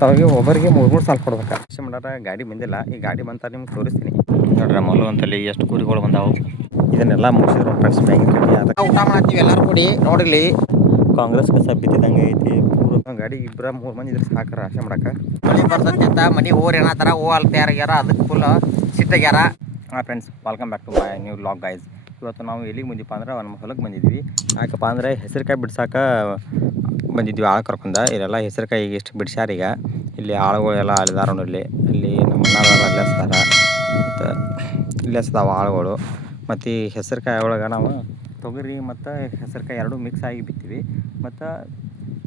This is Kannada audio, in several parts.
ತಾವಿಗೆ ಒಬ್ಬರಿಗೆ 3 ಸಾಲ ಕೊಡ್ಬೇಕು. ಅಷ್ಟೇ ಮಾಡ್ಯಾರ. ಗಾಡಿ ಬಂದಿಲ್ಲ. ಈ ಗಾಡಿ ಬಂತ ನಿಮ್ಗೆ ತೋರಿಸ್ತೀನಿ ನೋಡ್ರಿ. ಮೊದಲು ಅಂತಲ್ಲಿ ಎಷ್ಟು ಕುರಿಗಳು ಬಂದಾವು. ಇದನ್ನೆಲ್ಲ ಮುಗಿಸಿದ್ರು ಫ್ರೆಂಡ್ಸ್. ಬ್ಯಾಂಕ್ ಅದಕ್ಕೆ ಊಟ ಮಾಡ್ತೀವಿ ಎಲ್ಲರೂ ಕೂಡಿ. ನೋಡಿರ್ಲಿ ಕಾಂಗ್ರೆಸ್ ಕಸ ಬಿದ್ದಿದಂಗೆ ಐತಿ ಪೂರ. ಗಾಡಿ 2-3 ಮಂದಿ ಇದ್ರೆ ಸಾಕು ರಾಶಿ ಮಾಡಕ್ಕೆ. ಮಳೆ ಬರ್ತೈತಿ ಅಂತ ಮನೆ ಓರ್ ಏನತ್ತಾರ ಅಲ್ಲಿ ತಯಾರಾಗ್ಯಾರ. ಅದಕ್ಕೆ ಫುಲ್ ಸಿಟ್ಟಾಗ್ಯಾರ. Friends, welcome back to my new vlog guys. ಇವತ್ತು ನಾವು ಎಲ್ಲಿಗೆ ಬಂದಿಪ್ಪ ಅಂದ್ರೆ ನಮ್ಮ ಹೊಲಕ್ಕೆ ಬಂದಿದ್ವಿ. ಯಾಕಪ್ಪ ಅಂದರೆ ಹೆಸರುಕಾಯಿ ಬಿಡ್ಸಾಕ ಬಂದಿದ್ವಿ. ಆಳು ಕರ್ಕೊಂಡ. ಇಲ್ಲೆಲ್ಲ ಹೆಸರುಕಾಯಿ ಈಗ ಎಷ್ಟು ಬಿಡ್ಸ್ಯಾರ. ಈಗ ಇಲ್ಲಿ ಆಳುಗಳೆಲ್ಲ ಅಲ್ಲಿದಾರ ನೋಡಲಿ. ಇಲ್ಲಿ ನಮ್ಮ ಅಲ್ಲೇ ಹಚ್ತಾರ ಮತ್ತು ಇಲ್ಲೇ ಹಚ್ತಾವ ಆಳುಗಳು. ಮತ್ತು ಈ ಹೆಸರುಕಾಯಿ ಒಳಗೆ ನಾವು ತೊಗರಿ ಮತ್ತು ಹೆಸರುಕಾಯಿ ಎರಡೂ ಮಿಕ್ಸ್ ಆಗಿ ಬಿತ್ತೀವಿ. ಮತ್ತು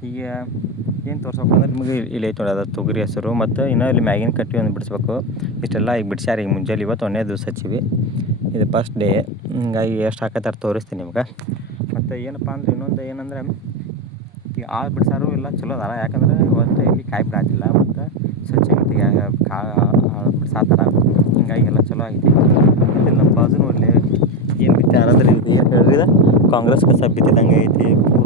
ಈಗ ಏನು ತೋರ್ಸಬೇಕು ಅಂದ್ರೆ ನಿಮಗೆ ಇಲ್ಲಿ ಐತೆ ನೋಡಿ, ಅದು ತೊಗರಿ ಹೆಸರು. ಮತ್ತು ಇನ್ನೂ ಇಲ್ಲಿ ಮ್ಯಾಗಿನ ಕಟ್ಟಿ ಒಂದು ಬಿಡಿಸ್ಬೇಕು. ಇಷ್ಟೆಲ್ಲ ಈಗ ಬಿಡ್ಸ್ಯಾರ. ಈಗ ಮುಂಜಾನೆ ಇವತ್ತು 1ನೇ ದಿವಸ ಹಚ್ಚಿವಿ. ಇದು ಫಸ್ಟ್ ಡೇ. ಹಿಂಗಾಗಿ ಎಷ್ಟು ಹಾಕತ್ತಾರೆ ತೋರಿಸ್ತೀನಿ ನಿಮ್ಗೆ. ಮತ್ತು ಏನಪ್ಪ ಅಂದ್ರೆ ಇನ್ನೊಂದು ಏನಂದ್ರೆ ಈಗ ಆಳು ಬಿಡ್ಸಾರು ಎಲ್ಲ ಚಲೋ ಅದಾರ. ಯಾಕಂದರೆ ಒಂದು ಇಲ್ಲಿ ಕಾಯಿ ಬಿಡಾತಿಲ್ಲ ಮತ್ತು ಸ್ವಚ್ಛಗತಿ ಆಳು ಬಿಡ್ಸಾತಾರ. ಹಿಂಗಾಗಿ ಎಲ್ಲ ಚಲೋ ಆಗೈತಿ. ಮತ್ತು ನಮ್ಮ ಬಾಜುನು ಅಲ್ಲಿ ಏನು ಬಿತ್ತಾರ ಅಂದ್ರೆ ಇದು ಏನು ಹೇಳಿದ ಕಾಂಗ್ರೆಸ್ ಕಸ ಬಿತ್ತಿದಂಗೆ ಐತಿ ಪೂರ.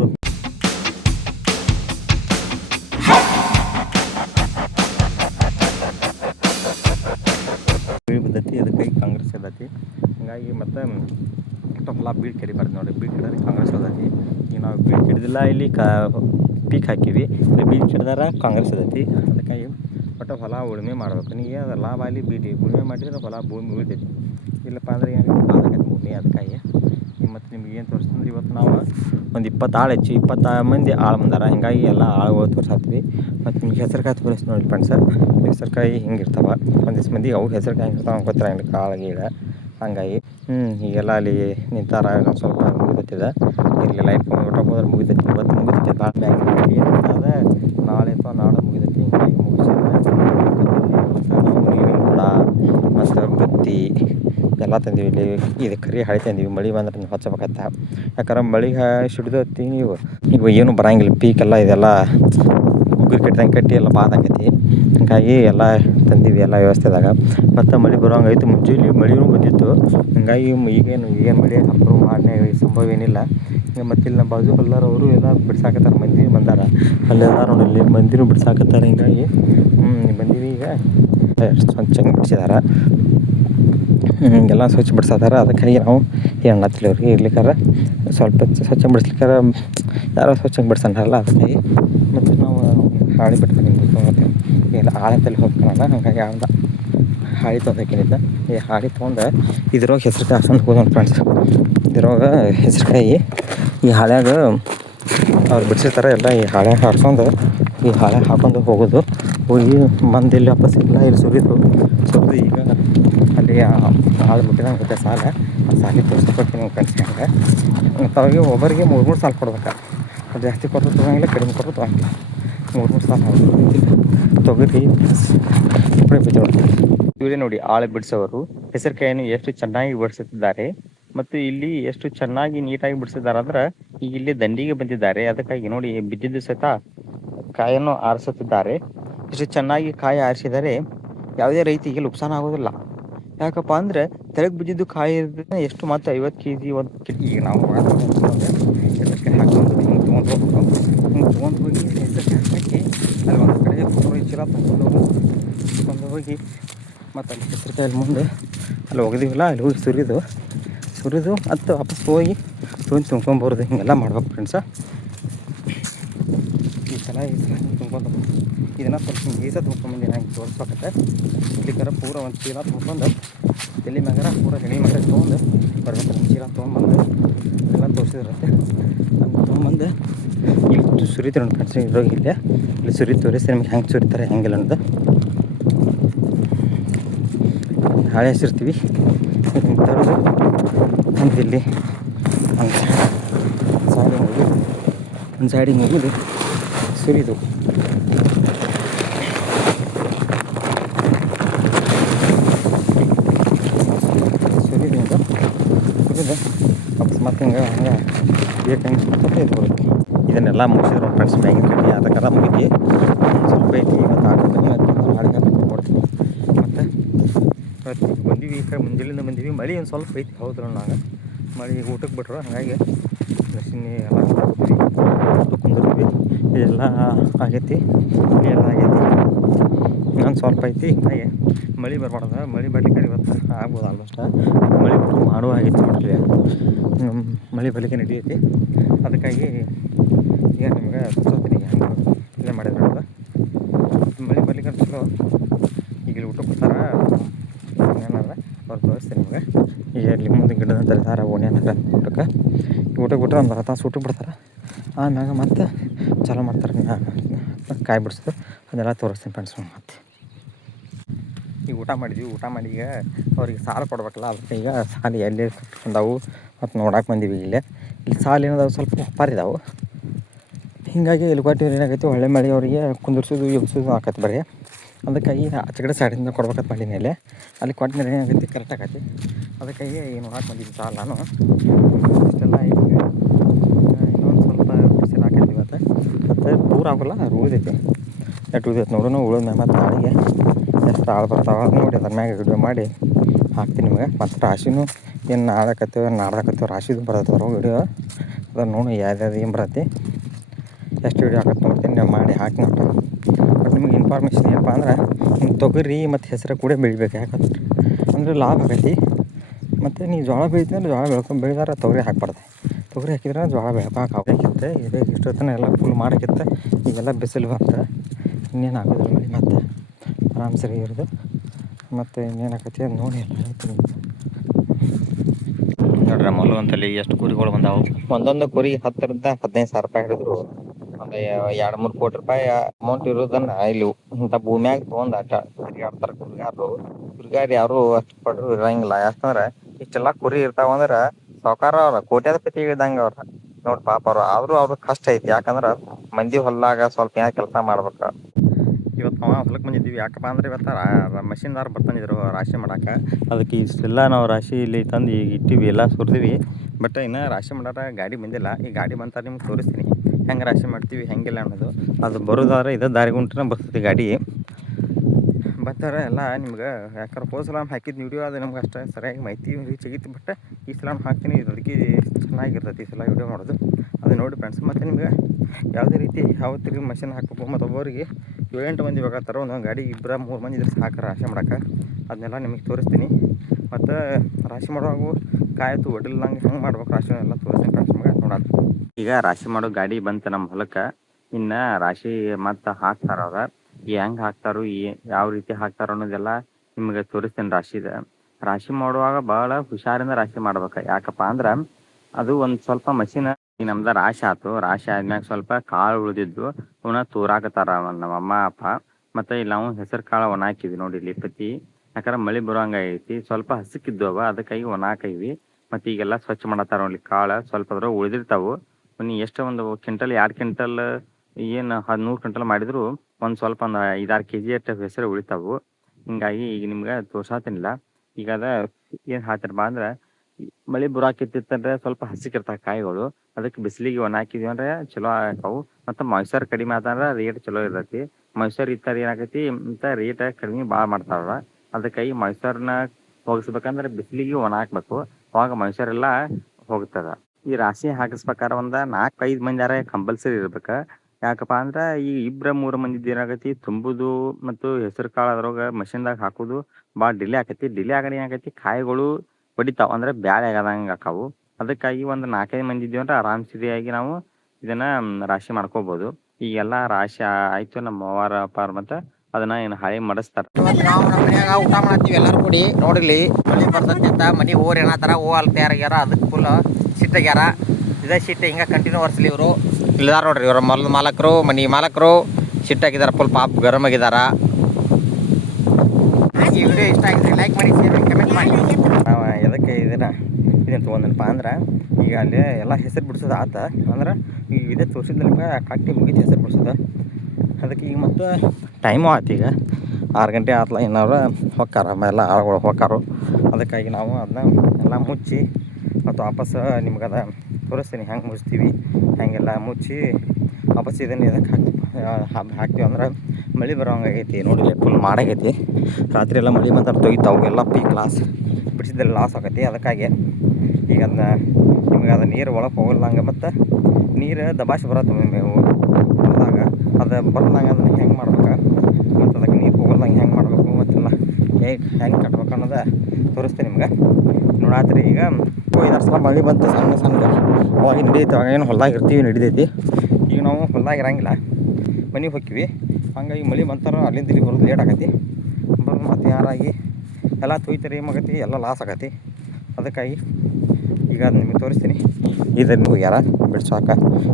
ಬಿದ್ದೈತಿ. ಅದಕ್ಕೆ ಕಾಂಗ್ರೆಸ್ ಇದ್ದೈತಿ. ಹಿಂಗಾಗಿ ಮತ್ತು ಹೊಲ ಬೀಳು ಕೆಡಿಬಾರ್ದು ನೋಡಿ. ಬೀಳು ಕೆಡೋದು ಕಾಂಗ್ರೆಸ್ ಇದ್ದೈತಿ. ಈಗ ನಾವು ಬೀಳು ಕೆಡಿದಿಲ್ಲ. ಇಲ್ಲಿ ಪೀಕ್ ಹಾಕಿವಿ. ಇಲ್ಲಿ ಬೀಳು ಕೆಡ್ದಾರ ಕಾಂಗ್ರೆಸ್ ಇದ್ದೈತಿ. ಅದಕ್ಕಾಗಿ ಒಟ್ಟು ಹೊಲ ಉಳುಮೆ ಮಾಡ್ಬೇಕು. ನೀವು ಅದು ಲಾಭ ಅಲ್ಲಿ ಬೀಡಿ ಉಳುಮೆ ಮಾಡಿದ್ರೆ ಹೊಲ ಭೂಮಿ ಉಳಿತೈತಿ. ಇಲ್ಲಪ್ಪ ಅಂದ್ರೆ ಏನಾಗುತ್ತೆ ಬಾದಾಗೈತೆ ಭೂಮಿ. ಅದಕ್ಕಾಗಿ ಮತ್ತು ನಿಮ್ಗೆ ಏನು ತೋರಿಸ್ತಂದ್ರೆ ಇವತ್ತು ನಾವು ಒಂದು 20 ಆಳು ಹೆಚ್ಚು 20 ಮಂದಿ ಆಳು ಬಂದಾರ. ಹಿಂಗಾಗಿ ಎಲ್ಲ ಆಳುಗಳು ತೋರಿಸಾತ್ವಿ. ಮತ್ತು ನಿಮ್ಗೆ ಹೆಸರುಕಾಯಿ ತೋರಿಸಿ ನೋಡಿ ಫ್ರೆಂಡ್ಸ್. ಹೆಸರುಕಾಯಿ ಹಿಂಗಿರ್ತಾವೆ. ಒಂದಿಷ್ಟು ಮಂದಿ ಅವು ಹೆಸರುಕಾಯಿ ಹಿಂಗಿರ್ತಾವೆ ಗೊತ್ತಿರಂಗಿಲ್ಲ ಕಾಳು ಗೀಳು. ಹಂಗಾಗಿ ಈಗೆಲ್ಲ ಅಲ್ಲಿ ನಿಂತಾರ. ನಾವು ಸ್ವಲ್ಪ ಮುಗಿದತ್ತಿದೆ. ಇಲ್ಲಿ ಲೈಟ್ ಊಟ ಹೋದ್ರೆ ಮುಗಿದೈತಿ. ಇವತ್ತು ಮುಗಿದೈತಿ. ಭಾಳ ಬ್ಯಾಗ್ ಏನಿರ್ತದೆ ನಾಳೆ ಅಥವಾ ನಾಳೆ ಮುಗಿದೈತಿ. ಹಿಂಗಾಗಿ ಮುಗಿಸಿದ್ರೆ ನಾವು ನೀರಿನ ಕೂಡ ಮತ್ತು ಬತ್ತಿ ಎಲ್ಲ ತಂದೀವಿ. ಇಲ್ಲಿ ಇದು ಕರಿ ಹಾಳೆ ತಂದೀವಿ. ಮಳೆ ಬಂದ್ರೆ ನೀವು ಹಚ್ಚಬೇಕತ್ತ. ಯಾಕಂದ್ರೆ ಮಳೆಗೆ ಸಿಡ್ದತ್ತಿ ನೀವು ಈಗ ಏನು ಬರೋಂಗಿಲ್ಲ. ಪೀಕೆಲ್ಲ ಇದೆಲ್ಲ ಗುಗ್ಗರಿ ಕಟ್ಟಿದಂಗೆ ಕಟ್ಟಿ ಎಲ್ಲ ಬಾದಾಕೈತಿ. ಹಿಂಗಾಗಿ ಎಲ್ಲ ತಂದೀವಿ ಎಲ್ಲ ವ್ಯವಸ್ಥೆದಾಗ. ಮತ್ತು ಮಳೆ ಬರೋಂಗೆ ಐತಿ. ಮುಂಜಾನೆ ಮಳೆನೂ ಬಂದಿತ್ತು. ಹಿಂಗಾಗಿ ಈಗೇನು ಮಳೆ ಅಪ್ರೂವ್ ಮಾಡನೇ ಸಂಭವ ಏನಿಲ್ಲ. ಈಗ ಮತ್ತು ಇಲ್ಲಿ ನಮ್ಮ ಬಾಜು ಎಲ್ಲರವರು ಎಲ್ಲ ಬಿಡ್ಸಾಕತ್ತಾರೆ. ಮಂದಿ ಬಂದಾರ. ಅಲ್ಲೆಲ್ಲ ನೋಡಿ ಇಲ್ಲಿ ಮಂದಿನೂ ಬಿಡ್ಸಾಕತ್ತಾರೆ. ಹಿಂಗಾಗಿ ಬಂದೀವಿ. ಈಗ ಸ್ವಚ್ಛಂಗೆ ಬಿಡಿಸಿದಾರ. ಹಿಂಗೆಲ್ಲ ಸ್ವಚ್ಛ ಬಿಡ್ಸತ್ತಾರ. ಅದಕ್ಕಾಗಿ ನಾವು ಏನು ಹತ್ತಲಿವ್ರಿಗೆ ಇರ್ಲಿಕ್ಕಾರ ಸ್ವಲ್ಪ ಸ್ವಚ್ಛ ಬಿಡಿಸ್ಲಿಕ್ಕಾರ ಯಾರೋ ಸ್ವಚ್ಛಂಗೆ ಬಿಡ್ಸಂತಾರಲ್ಲ. ಅದಕ್ಕಾಗಿ ಮತ್ತು ನಾವು ಹಾಳಿ ಬಿಡ್ಬೇಕು. ಇಲ್ಲ ಆಳತ್ತಲ್ಲಿ ಹೋಗ್ತಾರಲ್ಲ. ಹಾಗಾಗಿ ಆಳ್ದ ಹಾಳಿ ತೊಗೊಂಡಕ್ಕಿನಿದ್ದ. ಈ ಹಾಳಿ ತೊಗೊಂಡು ಇದ್ರೊಳಗೆ ಹೆಸರುಕಾಯಿ ಹಾಕ್ಸಂದು ಹೋಗೋಣ ಫ್ರೆಂಡ್ಸ್. ಇದ್ರೊಳಗೆ ಹೆಸರುಕಾಯಿ ಈ ಹಾಳ್ಯಾಗ ಅವ್ರು ಬಿಡಿಸಿರ್ತಾರೆ ಎಲ್ಲ. ಈ ಹಾಳ್ಯಾಗ ಹಾಡ್ಸೊಂಡು ಈ ಹಾಳ್ಯಾಗ ಹಾಕೊಂಡು ಹೋಗೋದು. ಹೋಗಿ ಬಂದು ಇಲ್ಲಿ ವಾಪಸ್ ಇಲ್ಲ ಇಲ್ಲಿ ಸುರಿದು ಈಗ ಅಲ್ಲಿ ಆಳು ಮುಟ್ಟಿದಂಗೆ ಗೊತ್ತೆ ಸಾಲ. ಆ ಸಾಲಿಗೆ ತೋರಿಸ್ಕೊಡ್ತೀನಿ ಫ್ರೆಂಡ್ಸ್. ಹೆಂಗೆ ತಾವಿಗೆ ಒಬ್ಬರಿಗೆ 3 ಸಾಲ ಕೊಡ್ಬೇಕು. ಅದು ಜಾಸ್ತಿ ಕೊಟ್ಟರು ತೊಗೊಂಗಿಲ್ಲ, ಕಡಿಮೆ ಕೊಟ್ಟರು ತೊಗೊಂಗಿಲ್ಲ. 3 ಸಾಲ ತೊಗರಿ ಇವರೇ ನೋಡಿ ಆಳು ಬಿಡಿಸೋರು. ಹೆಸರುಕಾಯಿಯನ್ನು ಎಷ್ಟು ಚೆನ್ನಾಗಿ ಬಿಡಿಸುತ್ತಿದ್ದಾರೆ ಮತ್ತು ಇಲ್ಲಿ ಎಷ್ಟು ಚೆನ್ನಾಗಿ ನೀಟಾಗಿ ಬಿಡಿಸಿದ್ದಾರೆ ಅಂದ್ರೆ ಈಗ ಇಲ್ಲಿ ದಂಡಿಗೆ ಬಂದಿದ್ದಾರೆ. ಅದಕ್ಕಾಗಿ ನೋಡಿ ಬಿದ್ದಿದ್ದು ಸಹಿತ ಕಾಯನ್ನು ಆರಿಸುತ್ತಿದ್ದಾರೆ. ಇಷ್ಟು ಚೆನ್ನಾಗಿ ಕಾಯಿ ಆರಿಸಿದರೆ ಯಾವುದೇ ರೈತಿಗೆ ನುಕ್ಸಾನ ಆಗೋದಿಲ್ಲ. ಯಾಕಪ್ಪ ಅಂದರೆ ತೆಳಗೆ ಬಿದ್ದಿದ್ದು ಕಾಯಿ ಇರೋದನ್ನ ಎಷ್ಟು ಮತ್ತು 50 kg 1 kg. ಈಗ ನಾವು ಹೆಸರುಕಾಯಿ ಹಾಕೊಂಡು ಹಿಂಗೆ ತೊಗೊಂಡು ಹೋಗ್ಬೇಕು. ಹಿಂಗೆ ತೊಗೊಂಡು ಹೋಗಿ ಹೆಸರುಕಾಯಿ ಹಾಕಿ ಅಲ್ಲಿ ಒಂದು ಕಡೆ ಚೀಲ ತೊಗೊಂಡು ಹೋಗಿ ಮತ್ತು ಅಲ್ಲಿ ಹೆಸರುಕಾಯಿ ಮುಂದೆ ಅಲ್ಲಿ ಹೋಗಿದ್ದೀವಲ್ಲ ಅಲ್ಲಿ ಹೋಗಿ ಸುರಿದು ಮತ್ತು ವಾಪಸ್ ಹೋಗಿ ತುಂಬ್ಕೊಂಬರೋದು. ಹಿಂಗೆಲ್ಲ ಮಾಡ್ಬೇಕು ಫ್ರೆಂಡ್ಸ. ಈ ಸಲ ತುಂಬ್ಕೊಂಡು ಇದನ್ನು ಸ್ವಲ್ಪ ಈಸ ತುಂಬ್ಕೊಂಬಂದು ನಂಗೆ ತೋರಿಸ್ಬೇಕತ್ತೆ. ಇಲ್ಲಿಕರ ಪೂರ ಒಂದು ಚೀಲ ತುಂಬ್ಕೊಂಡು ತಲೆ ಮ್ಯಾಗಾರ ಪೂರ ಹೆಣಿ ಮ್ಯಾಗ ತೊಗೊಂಡು ಬರ್ಬೇಕು. ಒಂದು ಚೀಲ ತೊಗೊಂಬಂದು ಎಲ್ಲ ತೋರಿಸಿದ್ರತ್ತೆ. ಅಂತ ತೊಗೊಂಬಂದು ಇಲ್ಲಿ ಸುರಿತಾರೆ ನೋಡಿ ಫ್ರೆಂಡ್ಸ್. ಇದ್ರಾಗ ಇಲ್ಲಿ ತೋರಿಸಿ ನಿಮ್ಗೆ ಹೆಂಗೆ ಸುರಿತಾರೆ ಹೆಂಗಿಲ್ಲ ಅನ್ನೋದು. ಹಾಳೆ ಹಸಿರ್ತೀವಿ ಹಿಂಗೆ ತರೋದು. ಒಂದು ಇಲ್ಲಿ ಒಂದು ಸೈಡಿಗೆ ಮುಗಿದು ಸುರಿದು ವಾಪಸ್ ಮತ್ತೆ ಹಿಂಗೆ ಬೇಕಂಗೆ ಸುತ್ತೇ ಇದು ಬರುತ್ತೆ. ಇದನ್ನೆಲ್ಲ ಮುಗಿಸಿದ್ರು ಫ್ರೆಂಡ್ಸ್. ಬ್ಯಾಂಕ್ ಕಟ್ಟಿ ಅದಕ್ಕೆಲ್ಲ ಮುಗಿದು ಸ್ವಲ್ಪ ಐತಿ. ಮತ್ತು ಆಡಿಗೆ ಕೊಡ್ತೀವಿ. ಮತ್ತು ಬಂದೀವಿ. ಈ ಕಡೆ ಮುಂಜಾನೆಯಿಂದ ಬಂದೀವಿ. ಮಳೆ ಒಂದು ಸ್ವಲ್ಪ ಐತಿ. ಹೌದ್ರ ನಾವು ಮಳೆ ಊಟಕ್ಕೆ ಬಿಟ್ರು. ಹಾಗಾಗಿ ಲಕ್ಷ್ಮಿ ಎಲ್ಲ ಕುಂದಿರ್ತೀವಿ. ಇದೆಲ್ಲ ಆಗೈತಿ. ಸ್ವಲ್ಪ ಐತಿ. ಹಿಂಗಾಗಿ ಮಳೆ ಬರಬಾರ್ದು. ಮಳೆ ಬರ್ಲಿಕ್ಕೆ ಇವತ್ತು ಆಗ್ಬೋದು ಆಲ್ಮೋಸ್ಟ್. ಮಳೆ ಮಾಡುವ ಆಗಿತ್ತು ನೋಡ್ರಿ. ಮಳೆ ಬರ್ಲಿಕ್ಕೆ ನಡೀತಿ. ಅದಕ್ಕಾಗಿ ಈಗ ನಿಮ್ಗೆ ತೋರಿಸ್ತೀನಿ ಹೆಂಗೆ ಇಲ್ಲೇ ಮಾಡಿದ್ರೆ ಅದು ಮಳೆ ಬರ್ಲಿಕ್ಕೆ ಚಲೋ. ಈಗ ಇಲ್ಲಿ ಊಟ ಕೊಡ್ತಾರ ಏನಾರ ಅವ್ರು ತೋರಿಸ್ತೀನಿ ನಿಮ್ಗೆ. ಈಗ ಇಲ್ಲಿ ಮುಂದೆ ಗಿಡದ ತರ್ತಾರೆ ಓಣಿ ಅನ್ನೋದು ಊಟಕ್ಕೆ ಕೊಟ್ಟರೆ ಒಂದು 10 ತಾಸು ಊಟಕ್ಕೆ ಬಿಡ್ತಾರೆ. ಆಮ್ಯಾಗ ಮತ್ತೆ ಚಾಲೂ ಮಾಡ್ತಾರೆ ಕಾಯಿ ಬಿಡಿಸೋದು. ಅದೆಲ್ಲ ತೋರಿಸ್ತೀನಿ ಫ್ರೆಂಡ್ಸ್. ಮತ್ತೆ ಈಗ ಊಟ ಮಾಡಿದ್ವಿ. ಊಟ ಮಾಡಿ ಈಗ ಅವ್ರಿಗೆ ಸಾಲ ಕೊಡ್ಬೇಕಲ್ಲ, ಅದಕ್ಕೆ ಈಗ ಸಾಲ ಎಲ್ಲಿ ಕಟ್ಕೊಂಡವು ಮತ್ತು ನೋಡಕ್ಕೆ ಬಂದೀವಿ. ಇಲ್ಲಿ ಸಾಲ ಏನದಾವು ಸ್ವಲ್ಪ ಒಪ್ಪಾರಿದಾವು. ಹೀಗಾಗಿ ಇಲ್ಲಿ ಕೊಟ್ಟಿವ್ರು ಏನಾಗೈತಿ ಒಳ್ಳೆ ಮಾಡಿ ಅವರಿಗೆ ಕುಂದಿರ್ಸೋದು ಎಬ್ಸೋದು ಆಕೈತಿ ಬರೀ. ಅದಕ್ಕಾಗಿ ಆಚೆ ಕಡೆ ಸೈಡಿಂದ ಕೊಡ್ಬೇಕಂತ ಮಾಡೀನಿ. ಅಲ್ಲಿ ಕೊಟ್ಟರೆ ಏನಾಗೈತಿ ಕರೆಕ್ಟ್ ಆಗೈತಿ. ಅದಕ್ಕಾಗಿ ಈಗ ನೋಡಕ್ಕೆ ಬಂದಿದ್ವಿ ಸಾಲ ನಾನು ಇಷ್ಟೆಲ್ಲ ಐತಿ. ಇನ್ನೊಂದು ಸ್ವಲ್ಪ ಬಿಸಿಲು ಹಾಕೈತಿ ಇವತ್ತು. ಮತ್ತು ದೂರ ಆಗೋಲ್ಲ ಉಳಿದೈತಿ. ಎಷ್ಟು ಉಳಿದೈತಿ ನೋಡೋಣ. ಉಳಿದ ಮತ್ತು ನಾಳೆಗೆ ಎಷ್ಟು ಆಳು ಬರ್ತಾವ ನೋಡಿ ಅದ್ರ ಮ್ಯಾಗ ವಿಡಿಯೋ ಮಾಡಿ ಹಾಕ್ತೀನಿ ನಿಮಗೆ. ಮತ್ತು ರಾಶಿನೂ ಏನು ನಾಡ್ದಾಕತ್ತೇವೆ ರಾಶಿದು ಬರತ್ತವ್ರು ವಿಡಿಯೋ. ಅದನ್ನು ನೋಡಿ ಯಾರ್ಯಾರು ಏನು ಬರತ್ತೆ ಎಷ್ಟು ವಿಡಿಯೋ ಹಾಕತ್ತೆ ನೋಡ್ತೀನಿ. ನೀವು ಮಾಡಿ ಹಾಕಿ ನೋಡ್ರಿ. ಬಟ್ ನಿಮ್ಗೆ ಇನ್ಫಾರ್ಮೇಷನ್ ಏನಪ್ಪ ಅಂದ್ರೆ ತೊಗರಿ ಮತ್ತು ಹೆಸರು ಕೂಡ ಬೆಳಿಬೇಕು. ಯಾಕಂದ್ರೆ ಅಂದರೆ ಲಾಭ ಆಗೈತಿ. ಮತ್ತು ನೀವು ಜೋಳ ಬೆಳಿತೀನಿ ಜೋಳ ಬೆಳೆದಾರ ತೊಗರಿ ಹಾಕ್ಬಾರ್ದು. ತೊಗರಿ ಹಾಕಿದ್ರೆ ಜೋಳ ಬೆಳಕಾಕಿತ್ತೆ. ಇದು ಇಷ್ಟೊತ್ತನ ಎಲ್ಲ ಫುಲ್ ಮಾಡೋಕ್ಕಿತ್ತೆ. ಈಗೆಲ್ಲ ಬಿಸಿಲು ಬಂತ ಇನ್ನೇನು ಆಗೋದಿಲ್ಲ ಮಳೆ. ಮತ್ತು ಆರಾಮ್ ಸರಿ ಇರೋದು. ಮತ್ತು ಇನ್ನೇನು ಆಕೈತಿ ಅದು ನೋಡಿ ಎಲ್ಲ ಹೇಳ್ತೀನಿ ನೋಡ್ರಿ. ಮೊದಲು ಅಂತಲ್ಲಿ ಎಷ್ಟು ಕುರಿಗಳು ಬಂದಾವು. ಒಂದೊಂದು ಕುರಿ 10ರಿಂದ 15 ಸಾವಿರ ರೂಪಾಯಿ ಹಿಡಿದ್ರು. ಒಂದು 2-3 ಕೋಟಿ ರೂಪಾಯಿ ಅಮೌಂಟ್ ಇರೋದನ್ನ ಇಲ್ಲಿ ಇಂಥ ಭೂಮಿಯಾಗ ತೊಗೊಂಡು ತಿರುಗಾಡ್ತಾರೆ ತಿರುಗಾಡಿ ಯಾರು ಅಷ್ಟು ಪಡ್ರು ಇರಂಗಿಲ್ಲ. ಯಾಕಂದ್ರೆ ಇಷ್ಟೆಲ್ಲ ಕುರಿ ಇರ್ತಾವಂದ್ರೆ ಸಾವುಕಾರ ಅವ್ರ ಕೋಟ್ಯಾಧಿಪತಿ ಇದ್ದಂಗೆ ಅವ್ರ ನೋಡಿ ಪಾಪ ಅವ್ರು ಆದ್ರೂ ಕಷ್ಟ ಐತಿ. ಯಾಕಂದ್ರೆ ಮಂದಿ ಹೊಲ್ದಾಗ ಸ್ವಲ್ಪ ಏನಾರ ಕೆಲಸ ಮಾಡ್ಬೇಕು. ಇವತ್ತು ನಾವು ಹೊಲಕ್ಕೆ ಬಂದಿದ್ದೀವಿ. ಯಾಕಪ್ಪ ಅಂದ್ರೆ ಇವತ್ತು ಮಷಿನ್ದಾರ ಬರ್ತಾನಿದ್ರು ರಾಶಿ ಮಾಡಕ್ಕೆ. ಅದಕ್ಕೆ ಇಷ್ಟೆಲ್ಲ ನಾವು ರಾಶಿ ಇಲ್ಲಿ ತಂದು ಈಗ ಇಟ್ಟಿವಿ, ಎಲ್ಲ ಸುರಿದಿವಿ. ಬಟ್ ಇನ್ನು ರಾಶಿ ಮಾಡೋರ ಗಾಡಿ ಬಂದಿಲ್ಲ. ಈ ಗಾಡಿ ಬಂತ ನಿಮ್ಗೆ ತೋರಿಸ್ತೀನಿ ಹೆಂಗೆ ರಾಶಿ ಮಾಡ್ತೀವಿ ಹೆಂಗಿಲ್ಲ ಅನ್ನೋದು. ಅದು ಬರೋದಾದ್ರೆ ಇದೇ ದಾರಿಗುಂಟನ ಬರ್ತೈತಿ ಗಾಡಿ ಬರ್ತಾರೆ ಎಲ್ಲ ನಿಮ್ಗೆ. ಯಾಕಂದ್ರೆ ಹೋದ ಸಲ ಹಾಕಿದ ವಿಡಿಯೋ ಅದು ನಮ್ಗೆ ಅಷ್ಟೇ ಸರಿಯಾಗಿ ಮಾಹಿತಿ ರೀಚ್ ಆಗಿತ್ತು. ಬಟ್ ಈ ಸಲ ಹಾಕ್ತೀನಿ. ಅದಕ್ಕೆ ಚೆನ್ನಾಗಿರ್ತೈತಿ ಈ ಸಲ ವಿಡಿಯೋ ಮಾಡೋದು. ಅದು ನೋಡಿ ಫ್ರೆಂಡ್ಸ್. ಮತ್ತು ನಿಮ್ಗೆ ಯಾವುದೇ ರೀತಿ ಯಾವತ್ತಿಗೆ ಮಷಿನ್ ಹಾಕಬೇಕು. ಮತ್ತು ಒಬ್ಬರಿಗೆ 7-8 ಮಂದಿ ಬೇಕಾಗ್ತಾರೆ. ಒಂದೊಂದು ಗಾಡಿ 2-3 ಮಂದಿ ಇದ್ರೆ ಸಾಕು ರಾಶಿ ಮಾಡೋಕೆ. ಅದನ್ನೆಲ್ಲ ನಿಮಗೆ ತೋರಿಸ್ತೀನಿ. ಮತ್ತು ರಾಶಿ ಮಾಡುವಾಗ ಕಾಯ್ತು ಒಡಿಲ್ದಂಗೆ ಹೆಂಗೆ ಮಾಡ್ಬೇಕು ರಾಶಿ ಎಲ್ಲ ತೋರಿಸ್ತೀನಿ ಫ್ರೆಂಡ್ಸ್ ನಿಮ್ಗೆ ನೋಡೋದು. ಈಗ ರಾಶಿ ಮಾಡೋ ಗಾಡಿ ಬಂತು ನಮ್ಮ ಹೊಲಕ್ಕೆ. ಇನ್ನು ರಾಶಿ ಮತ್ತು ಹಾಕ್ತಾರೆ ಅವ್ರು. ಹೆಂಗೆ ಹಾಕ್ತಾರೋ ಯಾವ ರೀತಿ ಹಾಕ್ತಾರೋ ಅನ್ನೋದೆಲ್ಲ ನಿಮಗೆ ತೋರಿಸ್ತೀನಿ. ರಾಶಿ ಮಾಡುವಾಗ ಭಾಳ ಹುಷಾರಿಂದ ರಾಶಿ ಮಾಡ್ಬೇಕು. ಯಾಕಪ್ಪ ಅಂದ್ರೆ ಅದು ಒಂದು ಸ್ವಲ್ಪ ಮಷಿನ್ ನಮ್ದು ರಾಶಿ ಆಯ್ತು. ರಾಶಿ ಆದ್ಮ್ಯಾಗ ಸ್ವಲ್ಪ ಕಾಳು ಉಳಿದಿದ್ದು ಅವನ್ನ ತೂರಾಕತ್ತಾರ ನಮ್ಮ ಅಮ್ಮ ಅಪ್ಪ. ಮತ್ತು ಇಲ್ಲಿ ನಾವು ಹೆಸರು ಕಾಳು ಒಣ ಹಾಕಿದ್ವಿ ನೋಡಿ ಇಲ್ಲಿ ಪತಿ. ಯಾಕಂದ್ರೆ ಮಳೆ ಬರೋಂಗ ಐತಿ. ಸ್ವಲ್ಪ ಹಸಕ್ಕಿದ್ದು ಅವ ಅದಕ್ಕಾಗಿ ಒಣ ಹಾಕಿದ್ವಿ. ಮತ್ತು ಈಗೆಲ್ಲ ಸ್ವಚ್ಛ ಮಾಡತ್ತಾರ ನೋಡಿ ಕಾಳು. ಸ್ವಲ್ಪ ಅದ್ರ ಉಳಿದಿರ್ತಾವು. ಎಷ್ಟು ಒಂದು ಕ್ವಿಂಟಲ್ 2 ಕ್ವಿಂಟಲ್ ಏನು 100 ಕ್ವಿಂಟಲ್ ಮಾಡಿದ್ರು ಒಂದು ಸ್ವಲ್ಪ ಒಂದು 5-6 kg ಅಷ್ಟು ಹೆಸರು ಉಳಿತಾವು. ಹಿಂಗಾಗಿ ಈಗ ನಿಮ್ಗೆ ತೋರ್ಸಾತೀನಿಲ್ಲ. ಈಗ ಅದ ಏನು ಹಾಕ್ತಾರಪ್ಪ ಅಂದ್ರೆ ಮಳೆ ಬರಾಕಿತ್ತಂದ್ರೆ ಸ್ವಲ್ಪ ಹಸಿಕಿರ್ತಾವೆ ಕಾಯಿಗಳು. ಅದಕ್ಕೆ ಬಿಸಿಲಿಗೆ ಒಣ ಹಾಕಿದ್ವಿ ಅಂದ್ರೆ ಚಲೋ ಆಕಾವು. ಮತ್ತು ಮಾಯ್ಶ್ಚರ್ ಕಡಿಮೆ ಆತಂದ್ರೆ ರೇಟ್ ಚಲೋ ಇರ್ತೈತಿ. ಮಾಯ್ಶ್ಚರ್ ಇತ್ತಾರ ಏನಾಗೈತಿ ಅಂತ ರೇಟ್ ಕಡಿಮೆ ಭಾಳ ಮಾಡ್ತಾರ. ಅದಕ್ಕಾಗಿ ಮಾಯ್ಶ್ಚರ್ನ ಹೋಗಿಸ್ಬೇಕಂದ್ರೆ ಬಿಸಿಲಿಗೆ ಒಣ ಹಾಕ್ಬೇಕು. ಅವಾಗ ಮಾಯ್ಶ್ಚರ್ ಎಲ್ಲ ಹೋಗ್ತದ. ಈ ರಾಶಿ ಹಾಕಿಸ್ಬೇಕಾದ್ರೆ ಒಂದು 4-5 ಮಂದಿಯಾರ ಕಂಪಲ್ಸರಿ ಇರ್ಬೇಕು. ಯಾಕಪ್ಪ ಅಂದ್ರೆ ಈ 2-3 ಮಂದಿದ್ದು ಏನಾಗೈತಿ ತುಂಬುದು ಮತ್ತು ಹೆಸರು ಕಾಳು ಅದ್ರೊಳಗೆ ಮಷಿನ್ದಾಗ ಹಾಕೋದು ಭಾಳ ಡಿಲೇ ಆಕೈತಿ. ಡಿಲೇ ಆಗಡಿ ಏನಾಗೈತಿ ಕಾಯಿಗಳು ಹೊಡಿತಾವೆ ಅಂದ್ರೆ ಬ್ಯಾಳೆ ಆಗದಂಗೆ ಆಕಾವು. ಅದಕ್ಕಾಗಿ ಒಂದು 4-5 ಮಂದಿ ಇದ್ದೀವಿ ಅಂದ್ರೆ ಆರಾಮ್ ಸರಿಯಾಗಿ ನಾವು ಇದನ್ನು ರಾಶಿ ಮಾಡ್ಕೋಬೋದು. ಈಗೆಲ್ಲ ರಾಶಿ ಆಯಿತು. ನಮ್ಮ ಅವ್ವಾರ ಅಪ್ಪಾರ ಮತ್ತು ಅದನ್ನು ಏನು ಹಾಳಿ ಮಾಡಿಸ್ತಾರೆ. ನಾವು ನಮ್ಮ ಮನ್ಯಾಗ ಊಟ ಮಾಡ್ತೀವಿ ಎಲ್ಲರೂ ಕೂಡಿ. ನೋಡಿರ್ಲಿ ಮಳೆ ಬರ್ತೈತಿ ಅಂತ ಮನೆ ಓರ್ ಏನತ್ತಾರ ಅಲ್ಲಿ ತಯಾರಾಗ್ಯಾರ. ಅದಕ್ಕೆ ಫುಲ್ ಸಿಟ್ಟಾಗ್ಯಾರ. ಇದೇ ಸಿಟ್ಟು ಹಿಂಗೆ ಕಂಟಿನ್ಯೂ ವರ್ಸಲಿ ಇವರು ಇಲ್ದಾರ ನೋಡ್ರಿ. ಇವ್ರ ಮೊದಲು ಮಾಲಕರು ಮನೆ ಮಾಲಕರು ಸಿಟ್ಟಾಗಿದ್ದಾರೆ. ಫುಲ್ ಪಾಪ ಗರಮ್ ಆಗಿದಾರ. ಈ ವಿಡಿಯೋ ಇಷ್ಟ ಆಗಿದ್ರೆ ಲೈಕ್ ಮಾಡಿ, ಶೇರ್ ಮಾಡಿ, ಕಮೆಂಟ್ ಮಾಡಿ. ನಾವು ಎದಕ್ಕೆ ಇದನ್ನು ತೊಗೊಂಡನಪ್ಪ ಅಂದ್ರೆ ಈಗ ಅಲ್ಲಿ ಎಲ್ಲ ಹೆಸರು ಬಿಡಿಸೋದು ಆತ ಅಂದ್ರೆ ಈಗ ಇದೇ ತೋರಿಸಿದ್ದು ನಿಮ್ಗೆ ಕಟ್ಟಿ ಮುಗಿತು ಹೆಸರು ಬಿಡಿಸೋದು. ಅದಕ್ಕೆ ಈಗ ಮತ್ತು ಟೈಮು ಆಯ್ತು. ಈಗ 6 ಗಂಟೆ ಆತ್ಲ. ಇನ್ನವ್ರು ಹೊಕ್ಕಾರ ಎಲ್ಲ ಆಳುಗಳು ಹೊಕ್ಕಾರು. ಅದಕ್ಕಾಗಿ ನಾವು ಅದನ್ನ ಎಲ್ಲ ಮುಚ್ಚಿ ಮತ್ತು ವಾಪಸ್ ನಿಮ್ಗೆ ಅದ ತೋರಿಸ್ತೀನಿ ಹೆಂಗೆ ಮುಚ್ತೀವಿ ಹೆಂಗೆಲ್ಲ ಮುಚ್ಚಿ ವಾಪಸ್ ಇದನ್ನು ಇದಕ್ಕೆ ಹಾಕ್ತೀವಿ ಅಂದ್ರೆ ಮಳೆ ಬರೋಂಗಾಗೈತಿ. ನೋಡಿಲ್ಲ ಫುಲ್ ಮಾಡಾಗೈತಿ. ರಾತ್ರಿ ಎಲ್ಲ ಮಳೆ ಬಂತಾರೆ ತೊಯ್ತಾವು ಎಲ್ಲ ಪೀಕ್ ಬಿಡಿಸಿದ್ರೆ ಲಾಸ್ ಆಗೈತಿ. ಅದಕ್ಕಾಗಿ ಈಗ ಅದನ್ನ ನಿಮ್ಗೆ ಅದು ನೀರು ಒಳಗೆ ಹೋಗಲ್ದಂಗೆ ಮತ್ತು ನೀರು ದಬಾಶೆ ಬರತ್ತೆ ಮೇವು ಹೊಲದಾಗ. ಅದು ಬರ್ದಂಗೆ ಅದನ್ನು ಹೆಂಗೆ ಮಾಡ್ಬೇಕು ಮತ್ತು ಅದಕ್ಕೆ ನೀರು ಹೋಗಲ್ದಂಗೆ ಹೆಂಗೆ ಹೆಂಗೆ ಕಟ್ಬೇಕು ಅನ್ನೋದು ತೋರಿಸ್ತೀನಿ ನಿಮ್ಗೆ. ನೋಡಾತ್ರಿ ಈಗ 5-6 ಸಲ ಮಳೆ ಬಂತು ಸಣ್ಣ ಸಣ್ಣ. ಅವಾಗ ನಡೀತೈತಿ, ಅವಾಗ ಏನು ಹೊಲ್ದಾಗ ಇರ್ತೀವಿ ನಡಿತೈತಿ. ಈಗ ನಾವು ಹೊಲ್ದಾಗ ಇರಂಗಿಲ್ಲ, ಮನೆಗೆ ಹೋಗ್ತೀವಿ. ಹಂಗಾಗಿ ಮಳೆ ಬಂತಾರ ಅಲ್ಲಿಂದ ಇಲ್ಲಿ ಬರೋದು ಲೇಟ್ ಆಗೈತಿ. ಬರೋದು ಮತ್ತು ಯಾರಾಗಿ ಎಲ್ಲ ತೊಯ್ತಾರೆ ಏನಾಗೈತಿ, ಎಲ್ಲ ಲಾಸ್ ಆಗೈತಿ. ಅದಕ್ಕಾಗಿ ಈಗ ಅದು ನಿಮಗೆ ತೋರಿಸ್ತೀನಿ. ಇದನ್ನು ಹೋಗ್ಯಾರ ಬಿಡ್ಸಾಕ.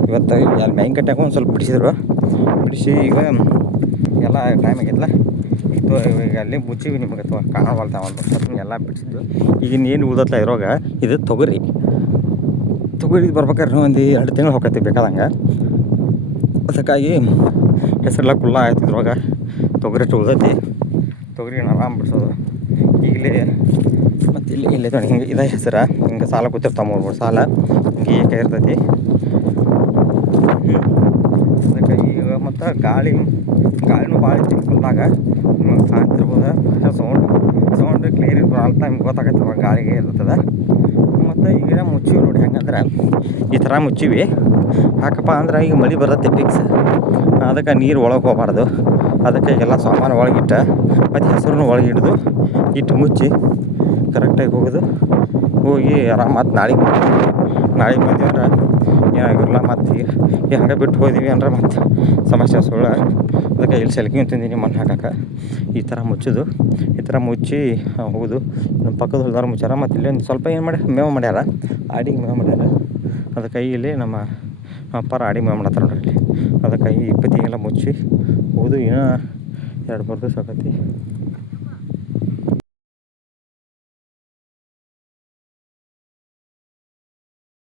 ಇವತ್ತು ಯಾರು ಮ್ಯಾಂಗ್ ಕಟ್ಟಾಕ ಒಂದು ಸ್ವಲ್ಪ ಬಿಡಿಸಿದ್ರು. ಬಿಡಿಸಿ ಈಗ ಎಲ್ಲ ಟೈಮ್ ಆಗೈತಲ್ಲ, ಈಗ ಅಲ್ಲಿ ಮುಚ್ಚಿವಿ. ನಿಮಗೆ ಕಾಣವಲ್ತಾವ ಒಂದು ಎಲ್ಲ ಬಿಡಿಸಿದ್ದು. ಈಗಿನ ಏನು ಉಳ್ದತ್ಲ ಇರೋವಾಗ ಇದು ತೊಗರಿ ಬರ್ಬೇಕಾದ್ರೆ ಒಂದು 2 ತಿಂಗಳು ಹೋಗತ್ತೆ ಬೇಕಾದಂಗೆ. ಅದಕ್ಕಾಗಿ ಹೆಸರೆಲ್ಲ ಕುಲ್ಲ ಆಯ್ತಿದ್ರವಾಗ ತೊಗರಿ ಉಳ್ದೈತಿ. ತೊಗರಿ ಆರಾಮ್ ಬಿಡಿಸೋದು ಈಗಲೇ. ಮತ್ತು ಇಲ್ಲೇ ತೊಗೊಂಡು ಹಿಂಗೆ ಇದೇ ಹೆಸರು ಹಿಂಗೆ ಸಾಲ ಕೂತಿರ್ತಾವೆ 3 ಸಾಲ ಹಿಂಗೆ ಇರ್ತೈತಿ. ಅದಕ್ಕಾಗಿ ಈಗ ಮತ್ತು ಗಾಳಿನೂ ಭಾಳ ಐತಿ ಹೊಲ್ದಾಗ. ನಿಮಗೆ ಕಾಣ್ತಿರ್ಬೋದು ಸೌಂಡ್ ಕ್ಲಿಯರ್ ಇರ್ಬೋದು. ಆಲ್ ಟೈಮ್ ಗೊತ್ತಾಗತ್ತೆ ಅವಾಗ ಗಾಳಿಗೆ ಇರ್ತದೆ. ಮತ್ತು ಈಗ ಮುಚ್ಚಿವಿ ನೋಡಿ. ಹೆಂಗಂದ್ರೆ ಈ ಥರ ಮುಚ್ಚಿವಿ. ಯಾಕಪ್ಪ ಅಂದ್ರೆ ಈಗ ಮಳೆ ಬರುತ್ತೆ ಫಿಕ್ಸ್. ಅದಕ್ಕೆ ನೀರು ಒಳಗೆ ಹೋಗಬಾರ್ದು. ಅದಕ್ಕೆ ಎಲ್ಲ ಸಾಮಾನು ಒಳಗಿಟ್ಟು ಮತ್ತು ಹೆಸರನ್ನು ಒಳಗಿಡ್ದು ಇಟ್ಟು ಮುಚ್ಚಿ ಕರೆಕ್ಟಾಗಿ ಹೋಗಿ ಆರಾಮ. ಮತ್ತು ನಾಳೆಗೆ ಬಂದೀವಿ ಅಂದ್ರೆ ಏನಾಗಿರಲ್ಲ. ಮತ್ತು ಈಗ ಹಂಗೆ ಬಿಟ್ಟು ಹೋದ್ವಿ ಅಂದ್ರೆ ಮತ್ತು ಸಮಸ್ಯೆ ಸುಳ್ಳು. ಅದಕ್ಕೆ ಇಲ್ಲಿ ಸೆಲ್ಕಿ ತಿಂದೀನಿ ಮಣ್ಣು ಹಾಕಕ್ಕೆ. ಈ ಥರ ಮುಚ್ಚಿ ಹೋಗೋದು. ನಮ್ಮ ಪಕ್ಕದ ಹೊಲ್ದಾರ ಮುಚ್ಚಾರ. ಮತ್ತು ಇಲ್ಲಿ ಒಂದು ಸ್ವಲ್ಪ ಏನು ಮಾಡಿ ಮೇವು ಮಾಡ್ಯಾರ, ಆಡಿಗೆ ಮೇವು ಮಾಡ್ಯಾರ. ಅದಕ್ಕಾಗಿ ಇಲ್ಲಿ ನಮ್ಮ ಅಪ್ಪಾರ ಆಡಿಗೆ ಮೇವು ಮಾಡತ್ತಾರ ನೋಡ್ರಿ. ಅದಕ್ಕಾಗಿ ಇಪ್ಪತ್ತಿಗೆಲ್ಲ ಮುಚ್ಚಿ ಹೋಗೋದು. ಏನೋ 2-3 ದಿವಸ ಆಗೈತಿ.